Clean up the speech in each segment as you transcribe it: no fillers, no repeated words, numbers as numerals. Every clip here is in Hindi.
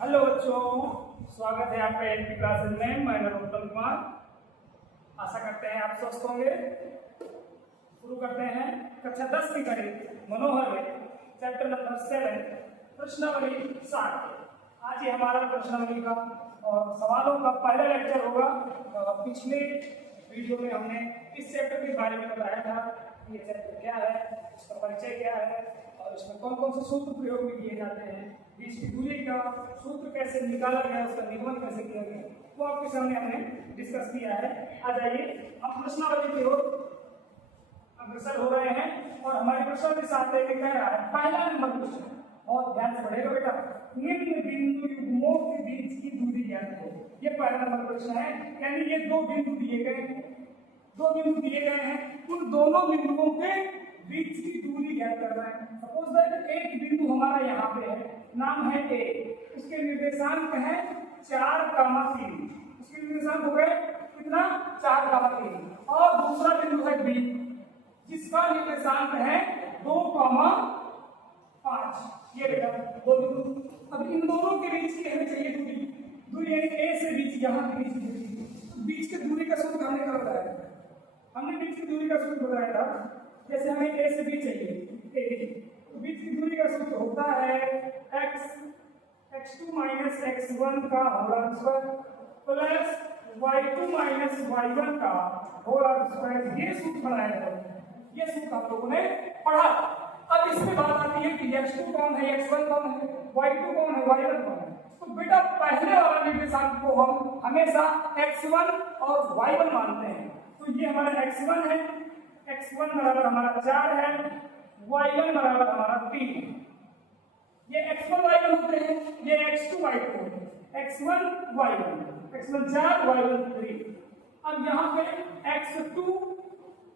हेलो बच्चों, स्वागत है आपका एलपी क्लासेस में। मैं नरोत्तम कुमार। आशा करते हैं आप स्वस्थ होंगे। शुरू करते हैं कक्षा 10 की गणित मनोहर में चैप्टर नंबर 7 प्रश्नावली 60। आज ये हमारा प्रश्नावली का और सवालों का पहला लेक्चर होगा। पिछले वीडियो में हमने इस चैप्टर के बारे में बताया था कि ये चैप्टर क्या है, इसका परिचय क्या है और इसमें कौन कौन से सूत्र प्रयोग में किए जाते हैं, बीच की दूरी का सूत्र कैसे निकाला गया, उसका निगमन कैसे किया गया, वो आपके सामने हमने डिस्कस किया है। आ जाइए हम प्रश्नावली की ओर अग्रसर हो रहे हैं और हमारी प्रश्नावली साथ लेके कह रहा है पहला नंबर क्वेश्चन। और ध्यान से पढ़ेगा बेटा, निम्न बिंदु युग्मों के बीच की दूरी ज्ञात करो। ये पहला नंबर प्रश्न है, यानी ये दो बिंदु दिए गए हैं, उन दोनों बिंदुओं के बीच की दूरी ज्ञात करना है। सपोज दैट एक बिंदु हमारा यहाँ पे है, नाम है ए, उसके निर्देशांक है 4,3। उसके निर्देशांक हो गए कितना? 4,3। और दूसरा बिंदु है बी, जिसका निर्देशांक है 2,5। ये बेटा दो बिंदु। अब इन दोनों के बीच की हमें चाहिए दूरी यानी ए से बीच, यहाँ के बीच की दूरी। बीच की दूरी का सूत्र हमने कब बताया? हमने बीच की दूरी का सूत्र बताया था। जैसे हमें ए से बी चाहिए, तो बीच की दूरी का सूत्र होता है x2 माइनस x1 का whole square plus y2 minus y1 का होल स्क्वायर। ये सूत्र बनाया है, ये सूत्र आप लोगों ने पढ़ा। अब इसमें बात आती है कि x2 कौन है, x1 कौन है, y2 कौन है, y1 कौन है। तो बेटा पहले वाला निर्देशांक को हम हमेशा x1 और y1 मानते हैं। तो ये हमारा x1 है, x1 बराबर हमारा 4 है, y1 बराबर हमारा 3 है। ये x1 y1 होते हैं, ये x2 y2 होते हैं। x1 y1, x1 4, y1 3। अब यहाँ पे x2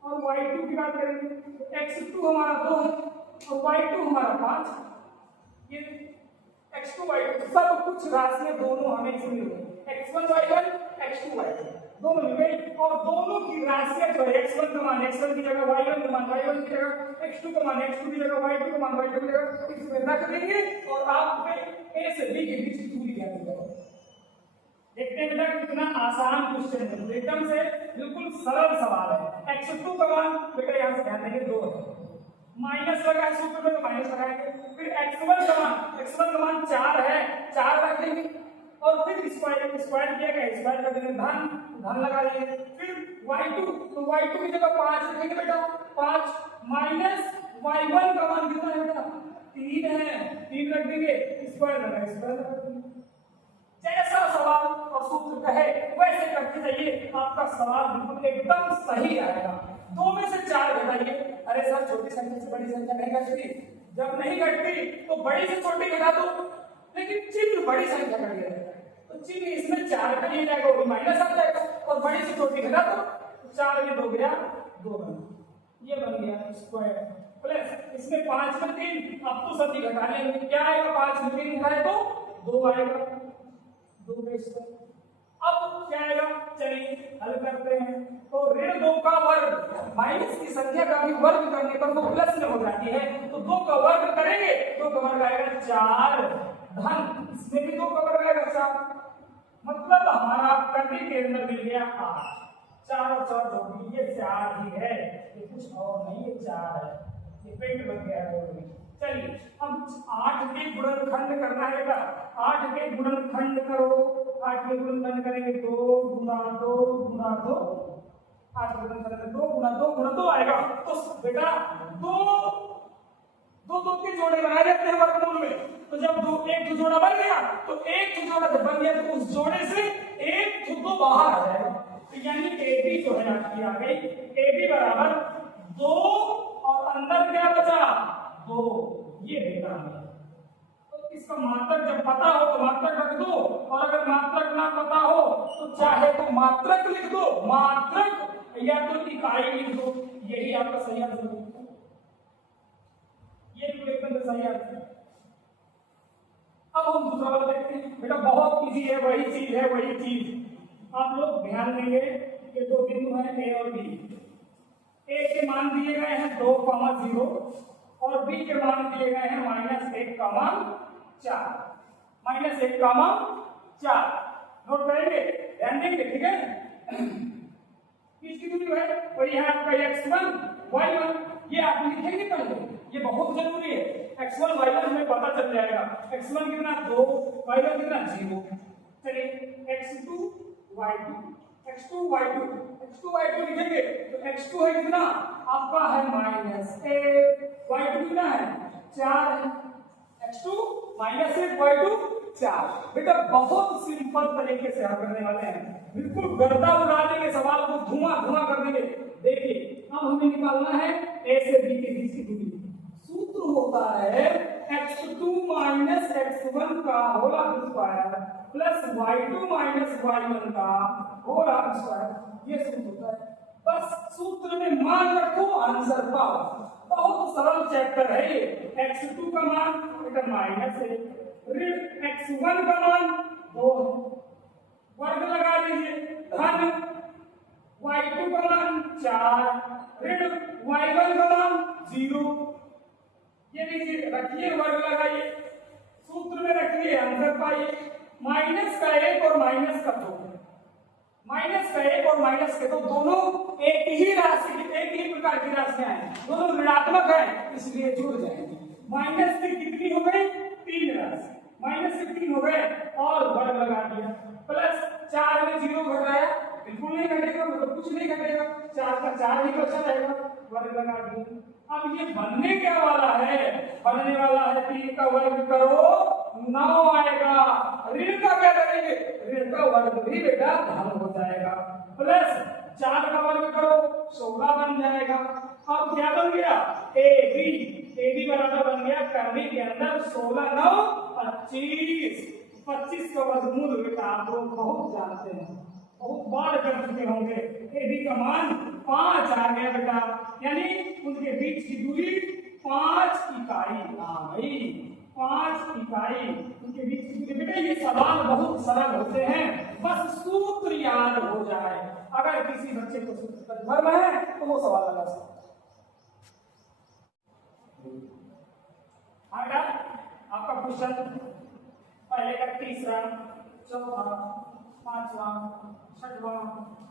और y2 की बात करेंगे, x2 हमारा 2 है और y2 हमारा 5। ये x2 y2 सब कुछ राशियां दोनों हमें इसमें मिल गई, x1 y1 x2 y2 दोनों मिल गई। और दोनों की राशियां जो है x1 का मान x1 की जगह, y1 का मान y1 की जगह, x2 का मान x2 की जगह, y2 का मान y2 की जगह इसमें रख देंगे और आप a से b के बीच की दूरी ज्ञात करेंगे। देखते हैं बेटा कितना आसान क्वेश्चन है, एकदम से बिल्कुल सरल सवाल है। x2 का मान बेटा यहाँ से ध्यान देंगे 2 है, माइनस लगा है सूत्र में तो माइनस लगाएंगे। फिर x1 का मान 4 है, 4 रख देंगे और फिर स्क्वायर किया गया, स्क्वायर कर देंगे, धन लगा देंगे। फिर y2, तो y2 की जगह 5 रखेंगे बेटा, 5 माइनस y1 का मान कितना है बेटा? 3 है, 3 रख देंगे, स्क्वायर लगा देंगे। जैसा सवाल और सूत्र कहे वैसे करते जाइए, आपका सवाल बिल्कुल एकदम सही आएगा। 2 में से 4 घटाइए। अरे सर छोटी संख्या से बड़ी संख्या नहीं घटती, जब नहीं घटती तो बड़ी से छोटी घटा दो, लेकिन चिन्ह बड़ी संख्या का लिया जाएगा तो चिन्ह इसमें 4 का लिया जाएगा, वो भी माइनस आ जाएगा और बड़ी से छोटी घटा दो, 4 में 2 गया 2 बना, ये बन गया स्क्वायर प्लस इसमें 5 में 3। अब तो सभी घटा लेंगे, क्या आएगा? 5 में 3 घटाए तो 2 आएगा, 2 का स्क्वायर। अब क्या आएगा? चलिए हल करते हैं। तो ऋण 2 का वर्ग, माइनस की संख्या का भी वर्ग करने पर वो प्लस में हो जाती है, तो 2 का वर्ग करेंगे, 2 का वर्ग आएगा 4, धन इसमें भी 2 का वर्ग आएगा 4, मतलब हमारा कटी के अंदर मिल गया 8। 4 और 4 जोड़ी, ये 4 ही है, ये कुछ और नहीं, ये 4 है, ये पेट बन गया है। चलिए हम 8 के गुणनखंड करना है बेटा, 8 के गुणनखंड करो। 8 के गुणनखंड करेंगे 2 गुना 2 गुना 2, 8 के गुणनखंड 2 गुना 2 गुना 2 आएगा। तो बेटा 2 के जोड़े बनाए जाते हैं वर्गमूल में, तो जब 2 एक जोड़ा बन गया तो एक जोड़ा जब बन गया तो उस जोड़े से एक 2 बाहर आ जाएगा, तो यानी AB जो है आपकी आ गई, AB बराबर 2 और अंदर क्या बचा? 2, ये बेटा है। तो इसका मात्रक जब पता हो तो मात्रक रख दो, और अगर मात्रक ना पता हो तो चाहे तो मात्रक लिख दो, मात्रक या तो इकाई लिख दो, यही आपका सही आंसर है। ये तो एकदम सही आंसर है। अब हम दूसरा वाला देखते हैं बेटा, बहुत इजी है, वही चीज आप लोग ध्यान देंगे। ये 2 बिंदु हैं ए और बी, ए के मान दिए गए हैं 2,0 और बी के मान दिए गए हैं -1,4। माइनस 1 कामा 4 नोट करेंगे, ध्यान देंगे, ठीक है। किसकी दूरी है, और यह आपका x1 y1, ये आप लिखेंगे पहले, ये बहुत जरूरी है। x1 y1 हमें पता चल जाएगा, x1 कितना 2, y1 कितना 0। चलिए x2 y2, x2 y2, x2 y2 लिखेंगे तो x2 है कितना आपका है -1, y2 कितना है 4 है, x2 -1 y2 4। बेटा बहुत सिंपल तरीके से हल करने वाले हैं, बिल्कुल गर्दा उड़ा देंगे, सवाल को धुआं कर देंगे। देखिए अब हमें निकालना है a से b के बीच की दूरी। सूत्र होता है x2 - x1 का whole square plus y2 - y1 का होल स्क्वायर, ये सूत्र होता है। बस सूत्र में मान रखो, आंसर पाओ। बहुत सरल चैप्टर है ये। x2 का मान बेटा -1, ऋण x1 का मान 2, वर्ग लगा लीजिए, धन y2 का मान 4, ऋण y1 का मान 0। ये लीजिए, रखिए, वर्ग लगाइए, सूत्र में रखिए, आंसर पाइए। माइनस का 1 और माइनस का 2, माइनस का 1 और माइनस के 2 दोनों एक ही राशि, एक ही प्रकार की राशियां हैं, दोनों ऋणात्मक हैं, इसलिए जुड़ जाएंगे। माइनस की कितनी हो गई 3 राशि, माइनस से 3 हो गए और वर्ग लगा दिया, प्लस 4 में 0 घटाया, बिल्कुल नहीं घटेगा, मतलब कुछ नहीं घटेगा, 4 का 4 ही बचा रहेगा, वर्ग लगा दिया। अब ये बनने क्या वाला है, बनने वाला है 3 का वर्ग करो 9 आएगा, ऋण का क्या करेंगे, ऋण का वर्ग भी बेटा धन हो जाएगा, प्लस 4 का वर्ग करो 16 बन जाएगा। अब क्या बन गया AB बराबर बन गया करने के अंदर 16 9 25, 25 का वर्गमूल बेटा आप लोग बहुत जानते हैं, बहुत बार कर चुके होंगे। AB का मान 5 आ गया बेटा, यानी उनके बीच की दूरी 5 इकाई आ गई, 5 इकाई उनके बीच की दूरी। बेटा ये सवाल बहुत सरल होते हैं, बस सूत्र याद हो जाए। अगर किसी बच्चे को सूत्र का भ्रम है तो वो सवाल लगा सकता है। आपका क्वेश्चन पहले का तीसरा, चौथा, पांचवा, छठवां,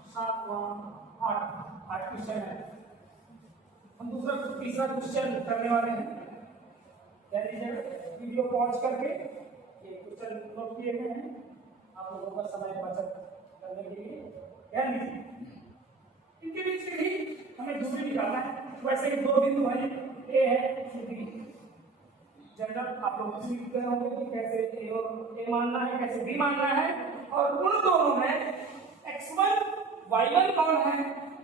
सातवां, आठ क्वेश्चन है। हम तीसरा क्वेश्चन करने वाले हैं, वीडियो पॉज करके ये क्वेश्चन नोट किए हुए हैं, आप लोगों का समय बचत करने के लिए ध्यान दीजिए। इनके बीच से भी हमें दूरी निकालना है। वैसे ही 2 बिंदु है, ए है बी, जनरल आप लोग सीखते होंगे कि कैसे ए मानना है, कैसे बी मानना है, और उन दोनों में x1 y1 कौन है,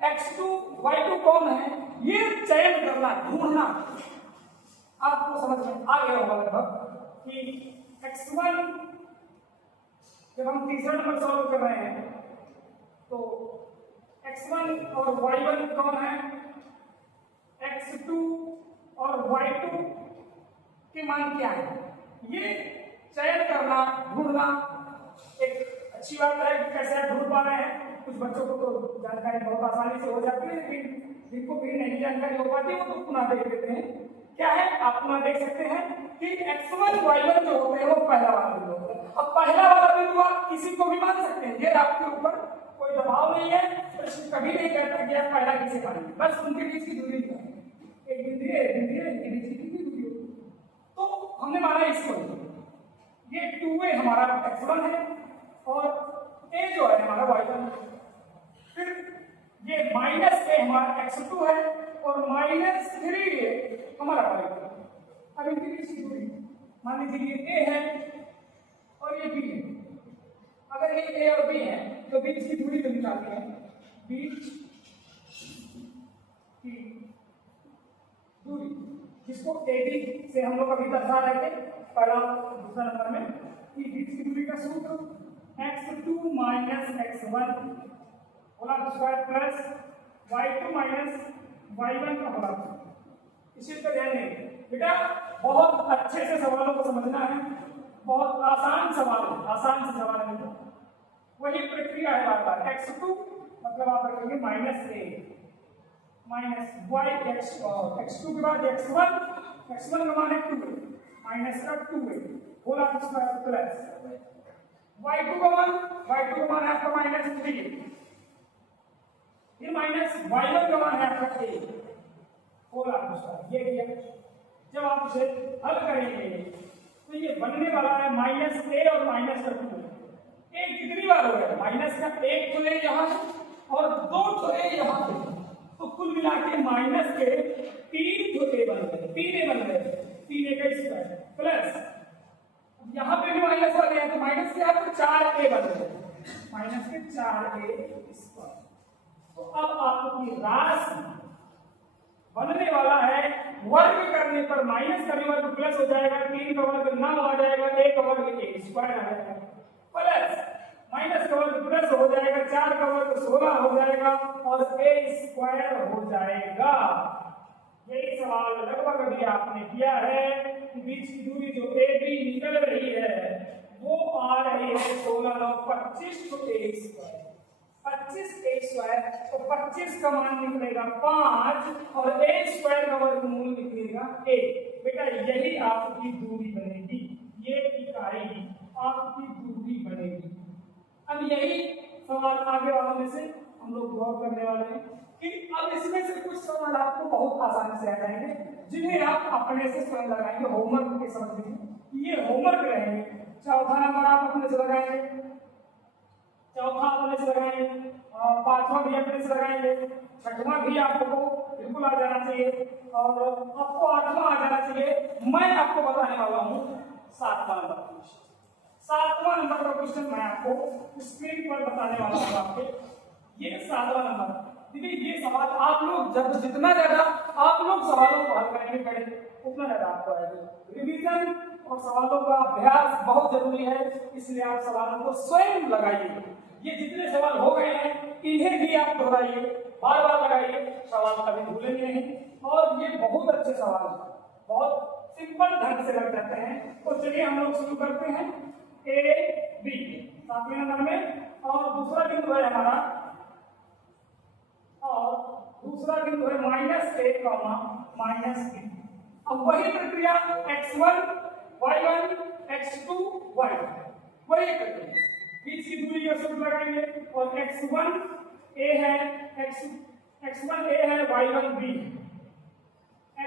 x2 y2 कौन है, ये चयन करना, ढूंढना। आपको समझ में आ गया होगा लगभग कि x1 जब हम तीसरा नंबर सॉल्व कर रहे हैं तो x1 और y1 कौन है, x2 और y2 के मान क्या है, ये चयन करना, ढूंढना एक अच्छी बात है। कैसे आप ढूंढ पा रहे हैं, कुछ बच्चों को तो जानकारी बहुत आसानी से हो जाती है, लेकिन जिनको भी नहीं जानकारी हो पाती है वो तो पुनः देख लेते हैं। क्या है, आप पुनः देख सकते हैं कि x1 y1 जो होते हैं वो पहला वाला बिंदु होता है। अब पहला वाला बिंदु आप किसी को भी मान सकते हैं, ये आपके ऊपर कोई दबाव नहीं है, प्रश्न कभी नहीं कहता कि आप पहला किसे मानेंगे, बस उनके बीच की दूरी है, एक बिंदु है, इनके बीच की कितनी दूरी होगी, तो हमने माना इसको, ये 2a हमारा x1 है और a जो है हमारा y1 है, फिर ये -a हमारा x2 है और -3a हमारा y1 है। अब इनके बीच की दूरी मान लीजिए ये a है और ये b है। अगर ये a और b है तो बीच की दूरी तो निकालते हैं, बीच की दूरी जिसको AB से हम लोग अभी दर्शा रहे थे पहला दूसरा नंबर में, कि बीच की दूरी का सूत्र x2 - x1 whole square plus y2 - y1 का होल स्क्वायर। इसी पर ध्यान देंगे बेटा, बहुत अच्छे से सवालों को समझना है, बहुत आसान सवाल है, आसान से सवाल है। वही प्रक्रिया है बार बार, x2 मतलब आप रखेंगे -a माइनस y x2 के बाद x1 का मान है 2, माइनस का 2a whole square plus y2 का मान है आपका -3, फिर माइनस y1 का मान है आपका a होल स्क्वायर। ये किया, जब आप इसे हल करेंगे तो ये बनने वाला है -a और -2। a कितनी बार हो गया? माइनस का 1 तो a यहाँ और 2 तो a यहाँ पे, तो कुल मिला के माइनस के 3 तो a बन गए, 3a बन गए, 3a का स्क्वायर प्लस यहाँ पे भी माइनस वाले हैं तो माइनस के आपको 4a बन गए, माइनस के 4a स्क्वायर। तो अब आपकी राशि बनने वाला है, वर्ग करने पर माइनस का भी वर्ग प्लस हो जाएगा, 3 का वर्ग 9 आ जाएगा, a का वर्ग a स्क्वायर आ जाएगा, प्लस माइनस का वर्ग प्लस हो जाएगा, 4 का वर्ग 16 हो जाएगा और a स्क्वायर हो जाएगा। यही सवाल लगभग अभी आपने किया है कि बीच की दूरी जो AB निकल रही है वो आ रही है 16 9 25 तो a स्क्वायर, 25 a स्क्वायर, तो 25 का मान निकलेगा 5 और a स्क्वायर का वर्गमूल निकलेगा 1। बेटा यही आपकी दूरी बनेगी, ये इकाई आपकी दूरी बनेगी। अब यही सवाल आगे वालों में से हम लोग गौर करने वाले हैं कि अब इसमें से कुछ सवाल आपको बहुत आसानी से आ जाएंगे जिन्हें आप अपने से स्वयं लगाएंगे, होमवर्क के समझ लीजिए ये होमवर्क रहेंगे। चौथा नंबर आप अपने से लगाएंगे, चौथा अपने से लगाएंगे, पांचवा भी अपने से लगाएंगे, छठवां भी आपको बिल्कुल आ जाना चाहिए और आपको आठवां आ जाना चाहिए। मैं आपको बताने वाला हूँ सातवां नंबर क्वेश्चन, सातवां नंबर का क्वेश्चन मैं आपको स्क्रीन पर बताने वाला हूँ आपके। ये सातवां नंबर, देखिए ये सवाल आप लोग जब जितना ज्यादा आप लोग सवालों को हल करेंगे पहले उतना ज्यादा आपको आएगा। रिवीजन और सवालों का अभ्यास बहुत जरूरी है, इसलिए आप सवालों को स्वयं लगाइए। ये जितने सवाल हो गए हैं इन्हें भी आप दोहराइए, बार बार लगाइए, सवाल कभी भूलेंगे नहीं और ये बहुत अच्छे सवाल हैं, बहुत सिंपल ढंग से लग जाते हैं। तो चलिए हम लोग शुरू करते हैं ए बी सातवें नंबर में, और दूसरा बिंदु है हमारा, और दूसरा बिंदु है -a, -b। अब वही प्रक्रिया x1 y1 x2 y2, वही प्रक्रिया, बीच की दूरी का सूत्र लगाएंगे और x1 a है, x1 a है, y1 b है,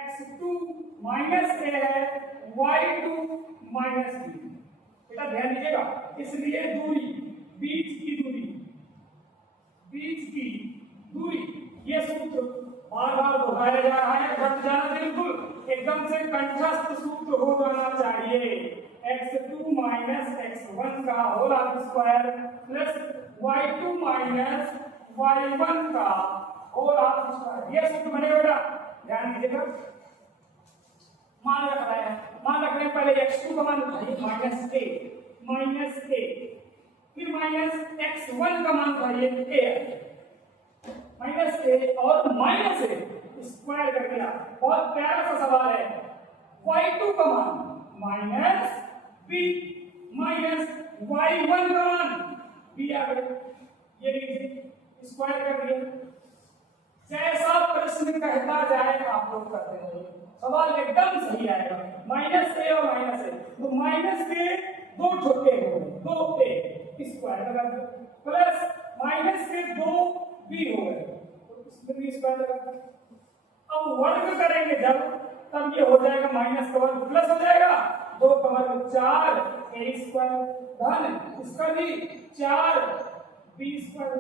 x2 -a है, y2 -b। बेटा ध्यान दीजिएगा, इसलिए दूरी, बीच की दूरी, बीच की दूरी, ये सूत्र बार बार दोहराया जा रहा है, घट जाना बिल्कुल एकदम से कंठस्थ सूत्र हो जाना चाहिए। x2 x1 का whole square plus y2 y1 का होल स्क्वायर, ये सूत्र बनेगा। बेटा ध्यान दीजिएगा, मान रख रहे हैं पहले x2 का मान उठाइए -a, फिर -x1 का मान उठाइए a, -a और -a स्क्वायर कर दिया। बहुत प्यारा सा सवाल है, y2 का मान -b -y1 का मान b आ गया, ये लीजिए स्क्वायर कर दिया। जैसा प्रश्न कहता जाए आप लोग करते रहिए, सवाल एकदम सही आएगा। -a और -a, तो -a दो छोटे हो गए, 2a स्क्वायर लगा दिया, प्लस -a 2b हो गए, तो इसमें भी स्क्वायर लगा दिया। अब वर्ग करेंगे जब, तब ये हो जाएगा माइनस का वर्ग प्लस हो जाएगा, 2 का वर्ग 4 a स्क्वायर, धन इसका भी 4 b स्क्वायर,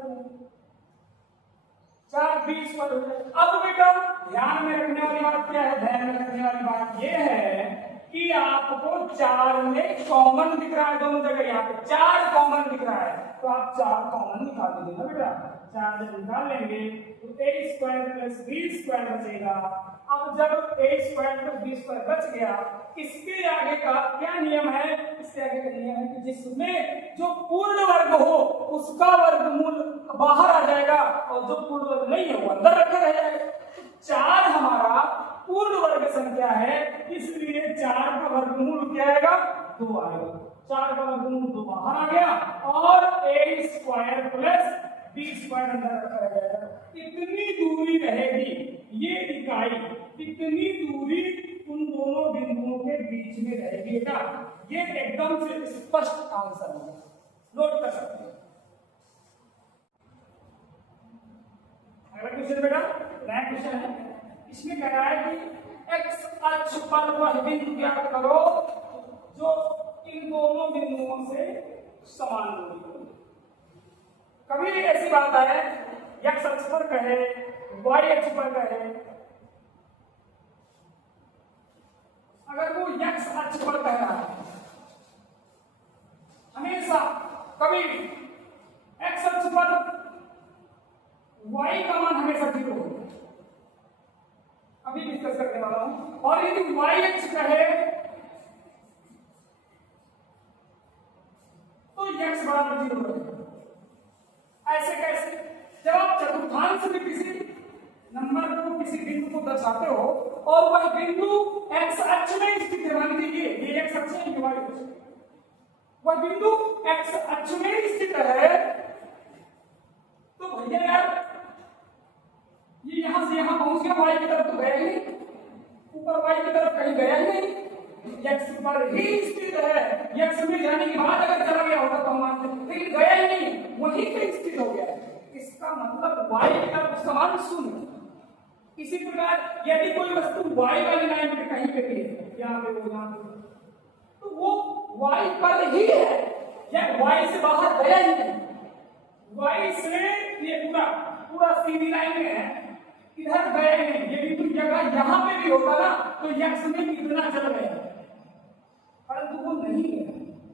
4 b स्क्वायर। अब बेटा ध्यान में रखने वाली बात क्या है? ध्यान में रखने वाली बात ये है कि आपको 4 में कॉमन दिख रहा है, दोनों जगह यहाँ पे 4 कॉमन दिख रहा है, तो आप 4 कॉमन निकाल दीजिए ना बेटा। 4 जब निकाल लेंगे तो a square plus b square बचेगा। अब जब a square plus b square बच गया, इसके आगे का क्या नियम है? इसके आगे का नियम है कि जिसमें जो पूर्ण वर्ग हो उसका वर्गमूल बाहर आ जाएगा और जो पूर्ण वर्ग नहीं है वो अंदर रखा रह जाएगा। 4 हमारा पूर्ण वर्ग संख्या है, इसलिए 4 का वर्गमूल क्या आएगा? 2 आएगा। 4 का वर्गमूल 2 बाहर आ गया और a square plus b square अंदर रखा रह जाएगा। इतनी दूरी रहेगी ये इकाई, इतनी दूरी उन दोनों बिंदुओं के बीच में रहेगी। एकदम से स्पष्ट आंसर होगा, नोट कर सकते हैं। अगला क्वेश्चन बेटा, नया क्वेश्चन है, इसमें कह रहा है कि एक्स अक्ष पर वह बिंदु ज्ञात करो जो इन दोनों बिंदुओं से समान दूरी हो। कभी भी ऐसी बात है एक्स अक्ष पर कहे, वाई अक्ष पर कहे, अगर वो एक्स अक्ष पर कह रहा है, हमेशा कभी भी एक्स अक्ष पर वाई का मान हमेशा 0 होगा, अभी डिस्कस करने वाला हूं। और यदि वाई अक्ष कहे तो एक्स बराबर 0 रहेगा। ऐसे कैसे? जब आप चतुर्थांश में किसी नंबर को, किसी बिंदु को दर्शाते हो और वह बिंदु एक्स अक्ष में स्थित है, मान लीजिए ये एक्स अक्ष है, ये वाई अक्ष, वह बिंदु एक्स अक्ष में स्थित है, तो भैया यार ये यहां से यहां पहुंच गया, वाई की तरफ तो गया ही नहीं, ऊपर वाई की तरफ कहीं गया ही नहीं, एक्स पर ही स्थित है। एक्स में जाने के बाद अगर चला गया होगा तो हम मानते, लेकिन गया ही नहीं, वहीं पे स्थित हो गया। इसका मतलब वाई की तरफ समान शून्य। इसी प्रकार यदि कोई वस्तु वाई वाली लाइन पे कहीं पे भी है, यहाँ पे वो, यहाँ पे, तो वो वाई पर ही है, या वाई से बाहर गया ही नहीं। वाई से ये पूरा पूरा सीधी लाइन में है, इधर गया ही नहीं। ये बिंदु जगह यहाँ पे भी होता ना तो एक्स में कितना चल गया, परंतु वो नहीं है,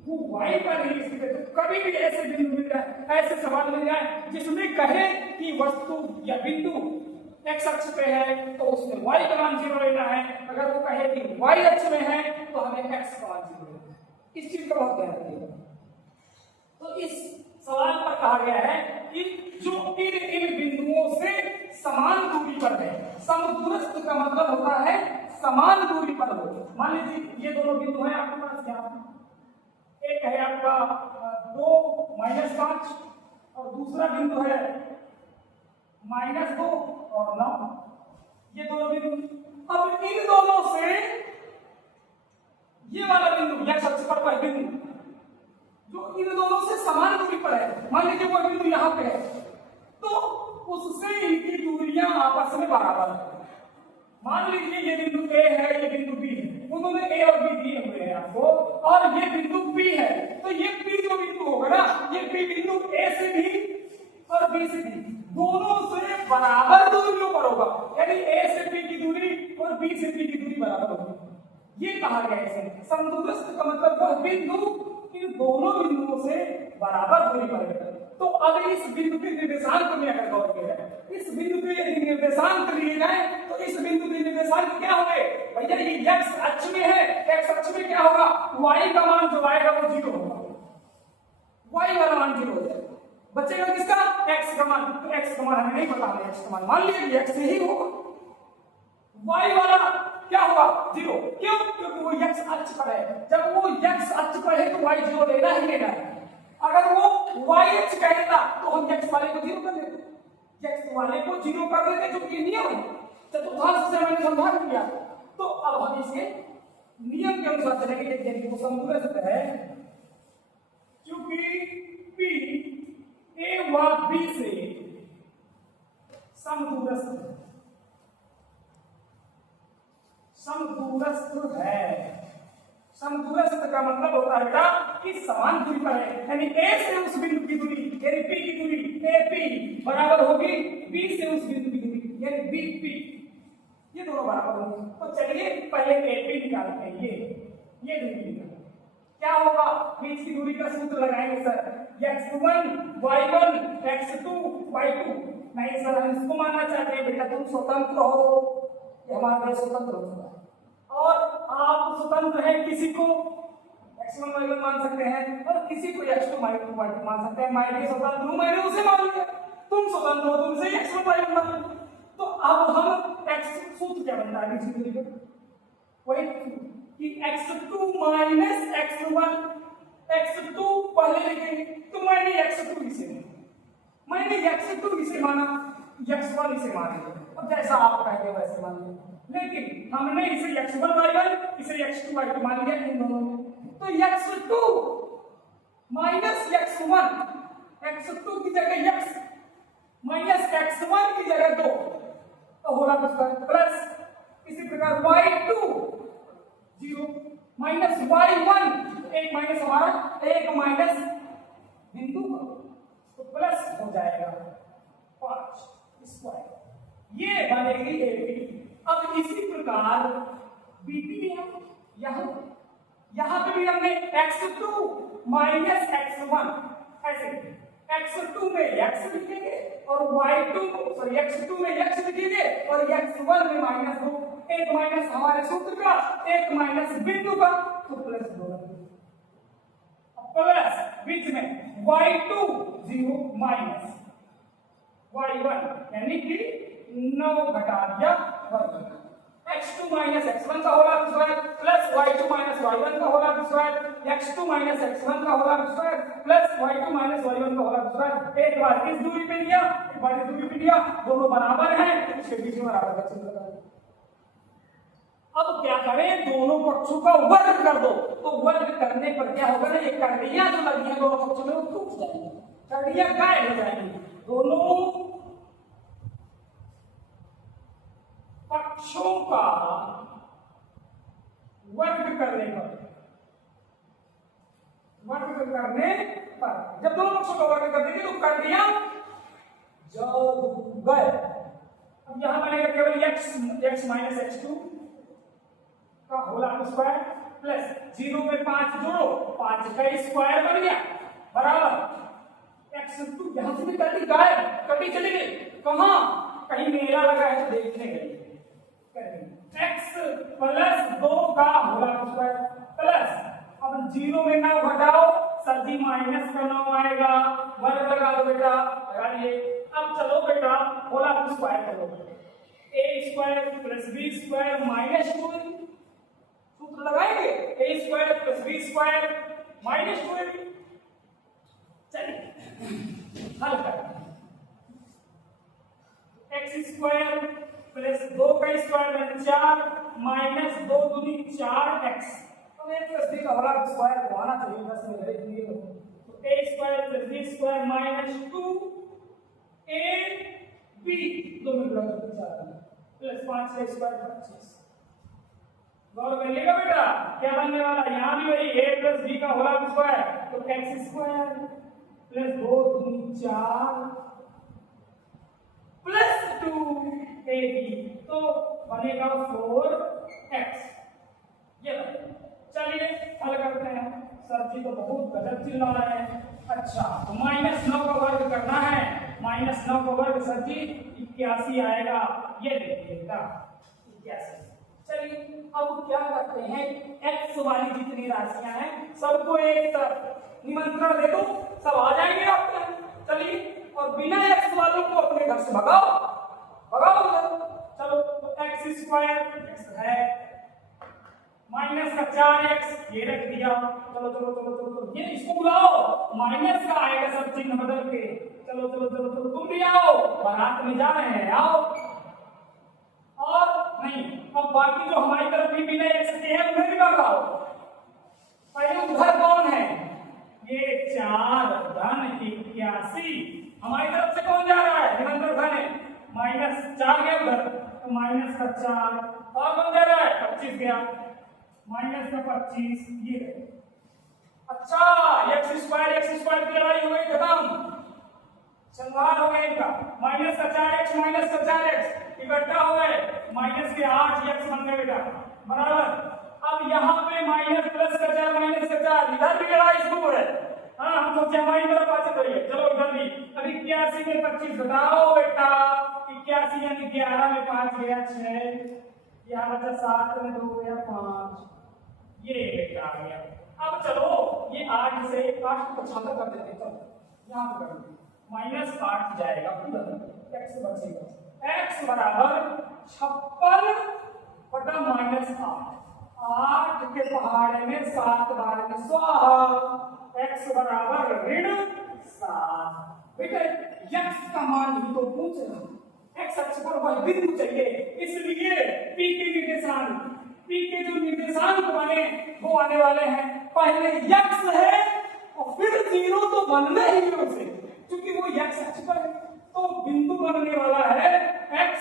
वो वाई पर ही स्थित है। तो कभी भी ऐसे बिंदु मिल जाए, ऐसे सवाल मिल जाए जिसमें कहे कि वस्तु या बिंदु एक्स अक्ष पे है तो उसमें वाई का मान 0 लेना है, अगर वो कहे कि वाई अक्ष में है तो हमें एक्स का मान 0 लेना है। इस चीज का बहुत ध्यान रखिएगा। तो इस सवाल पर कहा गया है कि जो इन बिंदुओं से समान दूरी पर है, समदूरस्थ का मतलब होता है समान दूरी पर हो। मान लीजिए ये दोनों बिंदु हैं आपके पास, यहाँ एक है आपका 2 - 5 और दूसरा बिंदु है -2 और 9, ये दोनों बिंदु। अब इन दोनों से ये वाला बिंदु या सबसे पर बिंदु जो इन दोनों से समान दूरी पर है, मान लीजिए वो बिंदु यहाँ पे है, तो उससे इनकी दूरियां आपस में बराबर है। मान लीजिए ये बिंदु ए है, ये बिंदु बी है, उन्होंने ए और बी दिए हुए हैं आपको, और ये बिंदु बी है, तो ये बी जो बिंदु होगा ना, ये बी बिंदु ए से भी और बी से भी दोनों से बराबर दूरियों पर होगा, यानी ए से बी की दूरी और बी से बी की दूरी बराबर होगी। ये कहा गया है समदूरस्थ का मतलब वह बिंदु इन दोनों बिंदुओं से बराबर दूरी पर है। तो अब इस बिंदु के निर्देशांक में अगर गौर किया जाए, इस बिंदु के यदि निर्देशांक लिए जाए तो इस बिंदु के निर्देशांक क्या होंगे भैया? ये एक्स अक्ष में है, एक्स अक्ष में क्या होगा? वाई का मान जो आएगा वो 0 होगा, वाई वाला मान 0 हो जाएगा, बचेगा किसका? एक्स का मान। तो एक्स का मान हमें नहीं पता है, एक्स का मान मान लीजिए एक्स ही होगा, वाई वाला क्या होगा? 0। क्यों? क्योंकि वो एक्स अक्ष पर है। जब वो एक्स अक्ष पर है तो वाई 0 लेना ही लेना है। अगर वो वाई अक्ष कहता तो हम एक्स वाले को 0 कर देते, एक्स वाले को 0 कर देते, जो कि नियम है चतुर्थांश से मैंने समझा दिया। तो अब हम इसके नियम के अनुसार चलेंगे। यदि वो समदूरस्थ है, क्योंकि P ए व बी से समदूरस्थ है, समदूरस्थ है। समदूरस्थ का मतलब होता है बेटा कि समान दूरी पर है, यानी ए से उस बिंदु की दूरी यानी पी की दूरी ए पी बराबर होगी बी से उस बिंदु की दूरी यानी बी पी, ये दोनों बराबर होंगे। तो चलिए पहले ए पी निकालते हैं। ये दूरी क्या होगा? बीच की दूरी का सूत्र लगाएंगे sir, x1 y1 x2 y2। नहीं सर हम इसको मानना चाहते हैं, बेटा तुम स्वतंत्र हो, हमारा देश स्वतंत्र होता है और आप स्वतंत्र है, किसी को x1 y1 मान सकते हैं और किसी को x2 y2 मान सकते हैं। मैं भी स्वतंत्र हूं, मैंने उसे मान लिया, तुम स्वतंत्र हो, तुमसे x1 y1 मान लिया। तो अब हम x सूत्र क्या बनता है बीच की दूरी का? वही कि x2 - x1, x2 पहले लिखेंगे, तो मैंने x2 इसे माना, x1 इसे मानेंगे। अब जैसा आप कहते हो वैसे मान लेंगे, लेकिन हमने इसे x1 y1 इसे x2 y2 मान लिया इन दोनों में। तो x2 माइनस x1, x2 की जगह x माइनस x1 की जगह 2 तो होगा प्लस इसी प्रकार y2 0 माइनस y1 एक माइनस हमारा एक माइनस बिंदु तो प्लस हो जाएगा 5 स्क्वायर ये बनेगी एबी। अब इसी प्रकार बीपी में हम यहां पे भी हमने x2 माइनस x1 ऐसे x2 में x लिखेंगे और x2 में x लिखेंगे और x1 में माइनस 2 एक माइनस हमारे सूत्र का एक माइनस बिंदु का तो प्लस 2 प्लस बीच में y2 0 माइनस y1 यानी कि 9 घटा दिया वर्ग x2 माइनस x1 का होगा square plus y2 minus y1 का होगा स्क्वायर x2 माइनस x1 का होगा square plus y2 minus y1 का होगा स्क्वायर। एक बार इस दूरी पे लिया एक बार इस दूरी पे लिया दोनों बराबर हैं तो इसके बीच में बराबर का चिन्ह लगा। अब क्या करें दोनों पक्षों का वर्ग कर दो तो वर्ग करने पर क्या होगा ना ये कड़ियां जो लगी हैं दोनों पक्षों में वो टूट जाएंगी कड़ियां गायब हो जाएंगी। दोनों पक्षों का वर्ग करने पर जब दोनों पक्षों का वर्ग कर देंगे तो कड़ियां जब गए। अब यहां बनेगा केवल x माइनस x2 का होल स्क्वायर प्लस 0 में 5 जोड़ो 5 का स्क्वायर बन गया बराबर x2 यहां से भी कटी गायब कटी चली गई कहां कहीं मेला लगा है तो देखने गई x प्लस 2 का होल स्क्वायर प्लस अब 0 में 9 घटाओ सर जी माइनस का 9 आएगा वर्ग लगा दो बेटा लगा दिए। अब चलो बेटा होल स्क्वायर करो a square plus b square minus 2 सूत्र लगाएंगे a square plus b square minus 2 चलिए हल कर x स्क्वायर प्लस 2 का स्क्वायर 4 माइनस 2 दूनी 4x तो a प्लस b का होल स्क्वायर को आना चाहिए बस में गए दिए तो a square plus b square minus 2ab दो में प्लस 5 का स्क्वायर 25 गौर करिएगा बेटा क्या बनने वाला यहां भी वही a प्लस b का होल स्क्वायर तो x स्क्वायर प्लस 2 दूनी 4 प्लस 2ab तो बनेगा 4x ये चलिए हल करते हैं। सर जी तो बहुत गजब चिल्ला रहे हैं। अच्छा तो -9 का वर्ग करना है -9 का वर्ग सर जी 81 आएगा ये देखिएगा 81। चलिए अब क्या करते हैं x वाली जितनी राशियां हैं सबको एक तरफ निमंत्रण दे दो सब आ जाएंगे आपके यहाँ। चलिए और बिना x वालों को अपने घर से भगाओ उधर। चलो तो x स्क्वायर x है माइनस का 4x ये रख दिया। चलो ये इसको बुलाओ माइनस का आएगा सब चिन्ह बदल के। चलो तुम भी आओ बारात में जा रहे हैं आओ। और नहीं अब बाकी जो हमारी तरफ भी बिना x के हैं उन्हें भी लगाओ। पहले उधर कौन है ये 4 धन 81 हमारी तरफ से कौन जा रहा है निरंतर धन है -4 गया उधर तो माइनस का 4 और कौन जा रहा है 25 गया माइनस का 25 ये अच्छा x स्क्वायर की लड़ाई हो गई खत्म संहार हो गया इनका। माइनस का 4x माइनस का 4x इकट्ठा हो गए माइनस के 8x बन गए बेटा बराबर। अब यहाँ पे माइनस प्लस का 4 माइनस का 4 इधर भी लड़ाई शुरू है। हाँ हम सोचे हमारी तरफ आ चलिए चलो इधर भी। अब 81 में 25 घटाओ बेटा 81 यानी 11 में 5 गया 6 यहाँ बचा 7 में 2 गया 5 ये बेटा आ गया। अब चलो ये 8 से 8 को 75 कर देते चलो यहाँ पे कर देते -8 जाएगा x बचेगा x बराबर 56 बटा -8 8 के पहाड़े में 7 बार में स्वाहा x बराबर -7। बेटा x का मान ही तो पूछ रहा x अक्ष पर वह बिंदु चाहिए इसलिए p के निर्देशांक बने वो आने वाले हैं पहले x है और फिर 0 तो बनना ही है उसे, क्योंकि वो x अक्ष पर है, तो बिंदु बनने वाला है x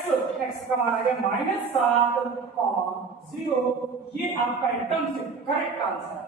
का मान आ गया -7, 0। ये आपका एकदम से करेक्ट आंसर है।